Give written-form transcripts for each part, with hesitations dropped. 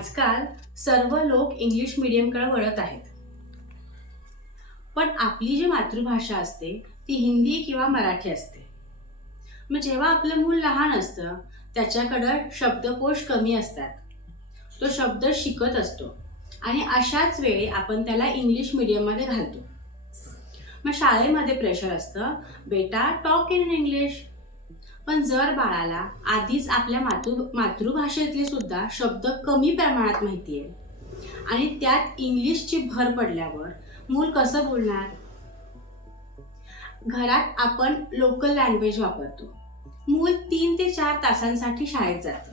आजकाल सर्व लोक इंग्लिश मीडियमकडे वळत आहेत. पण आपली जी मातृभाषा असते ती हिंदी किंवा मराठी असते. मग जेव्हा आपलं मूल लहान असतं त्याच्याकडं शब्दकोश कमी असतात. तो शब्द शिकत असतो आणि अशाच वेळी आपण त्याला इंग्लिश मीडियममध्ये घालतो. मग शाळेमध्ये प्रेशर असतं, बेटा टॉक इन इंग्लिश. पण जर बाळाला आधीच आपल्या मातृभाषेतले सुद्धा शब्द कमी प्रमाणात माहिती आहे आणि त्यात इंग्लिशची भर पडल्यावर मूल कसं बोलणार? घरात आपण लोकल लँग्वेज वापरतो. मूल 3 ते 4 तासांसाठी शाळेत जातं.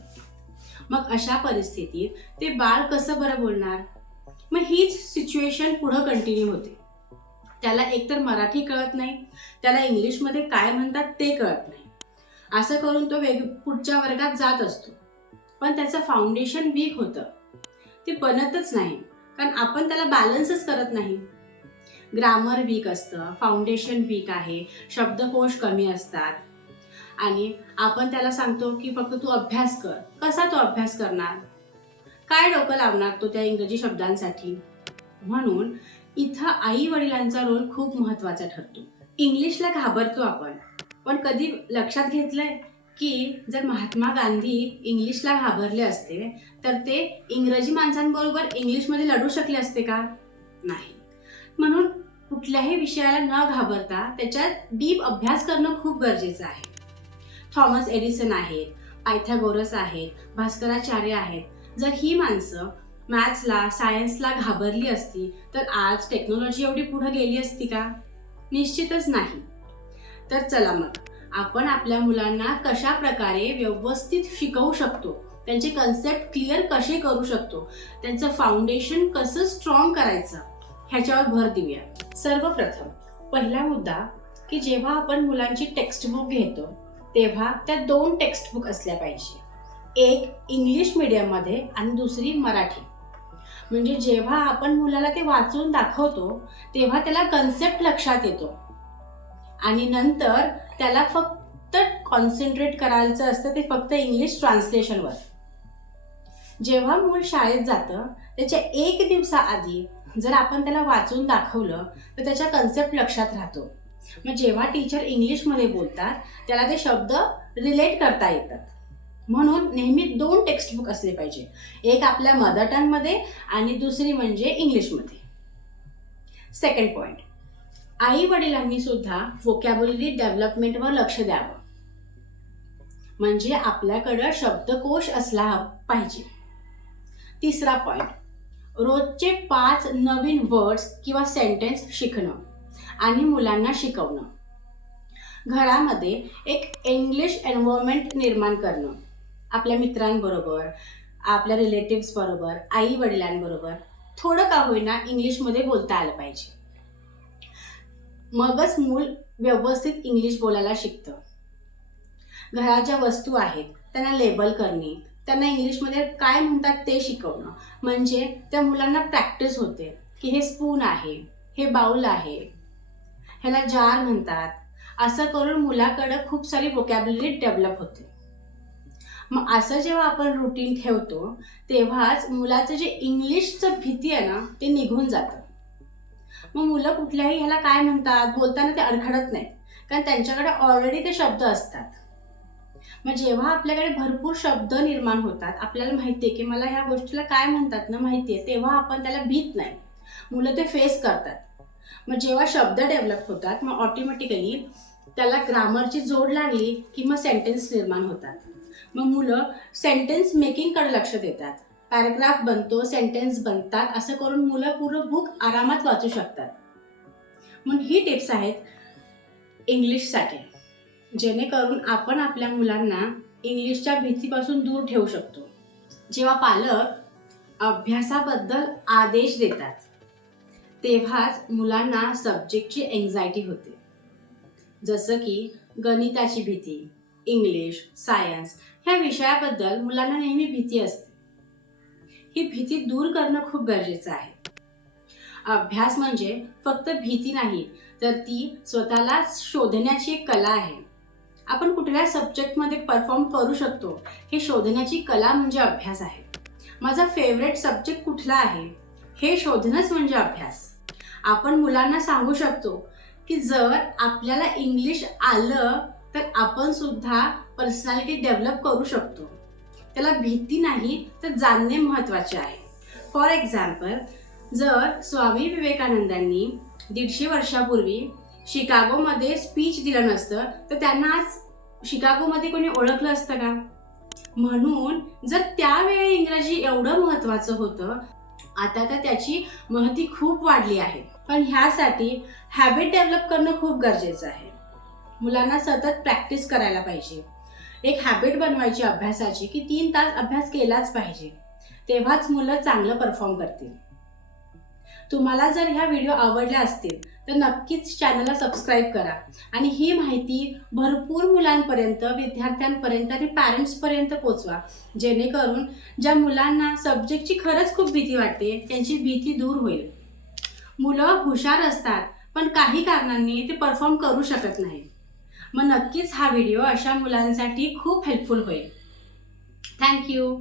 मग अशा परिस्थितीत ते बाळ कसं बरं बोलणार? मग हीच सिच्युएशन पुढं कंटिन्यू होते. त्याला एकतर मराठी कळत नाही, त्याला इंग्लिशमध्ये काय म्हणतात ते कळत नाही. असं करून तो पुढच्या वर्गात जात असतो. पण त्याचं फाउंडेशन वीक होतं. ते बनतच नाही, कारण आपण त्याला बॅलन्सच करत नाही. ग्रामर वीक असतं, फाउंडेशन वीक आहे, शब्दकोश कमी असतात आणि आपण त्याला सांगतो की फक्त तू अभ्यास कर. कसा तो अभ्यास करणार? काय डोकं लावणार तो त्या इंग्रजी शब्दांसाठी? म्हणून इथं आई वडिलांचा रोल खूप महत्त्वाचा ठरतो. इंग्लिशला घाबरतो आपण, पण कधी लक्षात घेतलंय की जर महात्मा गांधी इंग्लिशला घाबरले असते तर ते इंग्रजी माणसांबरोबर इंग्लिशमध्ये लढू शकले असते का? नाही. म्हणून कुठल्याही विषयाला न घाबरता त्याच्यात डीप अभ्यास करणं खूप गरजेचं आहे. थॉमस एडिसन आहेत, पायथागोरस आहेत, भास्कराचार्य आहेत. जर ही माणसं मॅथ्सला, सायन्सला घाबरली असती तर आज टेक्नॉलॉजी एवढी पुढे गेली असती का? निश्चितच नाही. तर चला मग आपण आपल्या मुलांना कशा प्रकारे व्यवस्थित शिकवू शकतो, त्यांचे कन्सेप्ट क्लिअर कसे करू शकतो, त्यांचं फाउंडेशन कसं स्ट्रॉंग करायचं ह्याच्यावर भर देऊया. सर्वप्रथम पहिला मुद्दा की जेव्हा आपण मुलांची टेक्स्टबुक घेतो तेव्हा त्या 2 टेक्स्टबुक असल्या पाहिजे. एक इंग्लिश मीडियममध्ये आणि दुसरी मराठी. म्हणजे जेव्हा आपण मुलाला ते वाचून दाखवतो तेव्हा त्याला कन्सेप्ट लक्षात येतो आणि नंतर त्याला फक्त कॉन्सन्ट्रेट करायचं असतं ते फक्त इंग्लिश ट्रान्सलेशनवर. जेव्हा मूल शाळेत जातं त्याच्या 1 दिवसाआधी जर आपण त्याला वाचून दाखवलं तर त्याच्या कन्सेप्ट लक्षात राहतो. मग जेव्हा टीचर इंग्लिशमध्ये बोलतात त्याला ते शब्द रिलेट करता येतात. म्हणून नेहमी 2 टेक्स्टबुक असले पाहिजे. एक आपल्या मदर टंगमध्ये आणि दुसरी म्हणजे इंग्लिशमध्ये. सेकंड पॉईंट, आई वडिलांनी सुद्धा व्होकॅब्युलरी डेव्हलपमेंटवर लक्ष द्यावं. म्हणजे आपल्याकडं शब्दकोश असला पाहिजे. तिसरा पॉईंट, रोजचे 5 नवीन वर्ड्स किंवा सेंटेन्स शिकणं आणि मुलांना शिकवणं. घरामध्ये एक इंग्लिश एन्व्हायरमेंट निर्माण करणं. आपल्या मित्रांबरोबर, आपल्या रिलेटिव्स बरोबर, आई वडिलांबरोबर थोडं का होईना इंग्लिशमध्ये बोलता आलं पाहिजे. मगच मूल व्यवस्थित इंग्लिश बोलायला शिकतं. घरात ज्या वस्तू आहेत त्यांना लेबल करणे, त्यांना इंग्लिशमध्ये काय म्हणतात ते शिकवणं. म्हणजे त्या मुलांना प्रॅक्टिस होते की हे स्पून आहे, हे बाउल आहे, ह्याला जार म्हणतात. असं करून मुलाकडं खूप सारी व्होकॅब्युलरी डेव्हलप होते. मग असं जेव्हा आपण रुटीन ठेवतो तेव्हाच मुलाचं जे इंग्लिशचं भीती आहे ना ते निघून जातं. मग मुलं कुठल्याही ह्याला काय म्हणतात बोलताना ते अडखडत नाहीत, कारण त्यांच्याकडे ऑलरेडी ते शब्द असतात. मग जेव्हा आपल्याकडे भरपूर शब्द निर्माण होतात, आपल्याला माहिती आहे की मला ह्या गोष्टीला काय म्हणतात ना माहिती आहे, तेव्हा आपण त्याला भीत नाही. मुलं ते फेस करतात. मग जेव्हा शब्द डेव्हलप होतात मग ऑटोमॅटिकली त्याला ग्रामरची जोड लागली की मग सेंटेन्स निर्माण होतात. मग मुलं सेंटेन्स मेकिंगकडे लक्ष देतात. पॅराग्राफ बनतो, सेंटेन्स बनतात. असं करून मुलं पूर्ण बुक आरामात वाचू शकतात. म्हणून ही टिप्स आहेत इंग्लिशसाठी, जेणेकरून आपण आपल्या मुलांना इंग्लिशच्या भीतीपासून दूर ठेवू शकतो. जेव्हा पालक अभ्यासाबद्दल आदेश देतात तेव्हाच मुलांना सब्जेक्टची एन्झायटी होते. जसं की गणिताची भीती, इंग्लिश, सायन्स ह्या विषयाबद्दल मुलांना नेहमी भीती असते. ही भीती दूर करणं खूप गरजेचं आहे. अभ्यास म्हणजे फक्त भीती नाही, तर ती स्वतःला शोधण्याची एक कला आहे. आपण कुठल्या सब्जेक्टमध्ये परफॉर्म करू शकतो हे शोधण्याची कला म्हणजे अभ्यास आहे. माझा फेवरेट सब्जेक्ट कुठला आहे हे शोधणंच म्हणजे अभ्यास. आपण मुलांना सांगू शकतो की जर आपल्याला इंग्लिश आलं तर आपण सुद्धा पर्सनॅलिटी डेव्हलप करू शकतो. त्याला भीती नाही तर जाणणे महत्त्वाचे आहे. फॉर एक्झाम्पल, जर स्वामी विवेकानंदांनी 150 वर्षापूर्वी शिकागोमध्ये स्पीच दिलं नसतं तर त्यांना आज शिकागोमध्ये कोणी ओळखलं असतं का? म्हणून जर त्यावेळी इंग्रजी एवढं महत्त्वाचं होतं, आता तर त्याची महती खूप वाढली आहे. पण ह्यासाठी हॅबिट डेव्हलप करणं खूप गरजेचं आहे. मुलांना सतत प्रॅक्टिस करायला पाहिजे. एक हॅबिट बनवायची अभ्यासाची की 3 तास अभ्यास केलाच पाहिजे. तेव्हाच मुलं चांगलं परफॉर्म करतील. तुम्हाला जर ह्या व्हिडिओ आवडल्या असतील तर नक्कीच चॅनलला सबस्क्राईब करा आणि ही माहिती भरपूर मुलांपर्यंत, विद्यार्थ्यांपर्यंत आणि पॅरेंट्सपर्यंत पोचवा, जेणेकरून ज्या मुलांना सब्जेक्टची खरंच खूप भीती वाटते त्यांची भीती दूर होईल. मुलं हुशार असतात पण काही कारणांनी ते परफॉर्म करू शकत नाही. मग नक्कीच हा व्हिडिओ अशा मुलांसाठी खूप हेल्पफुल होईल. थँक्यू.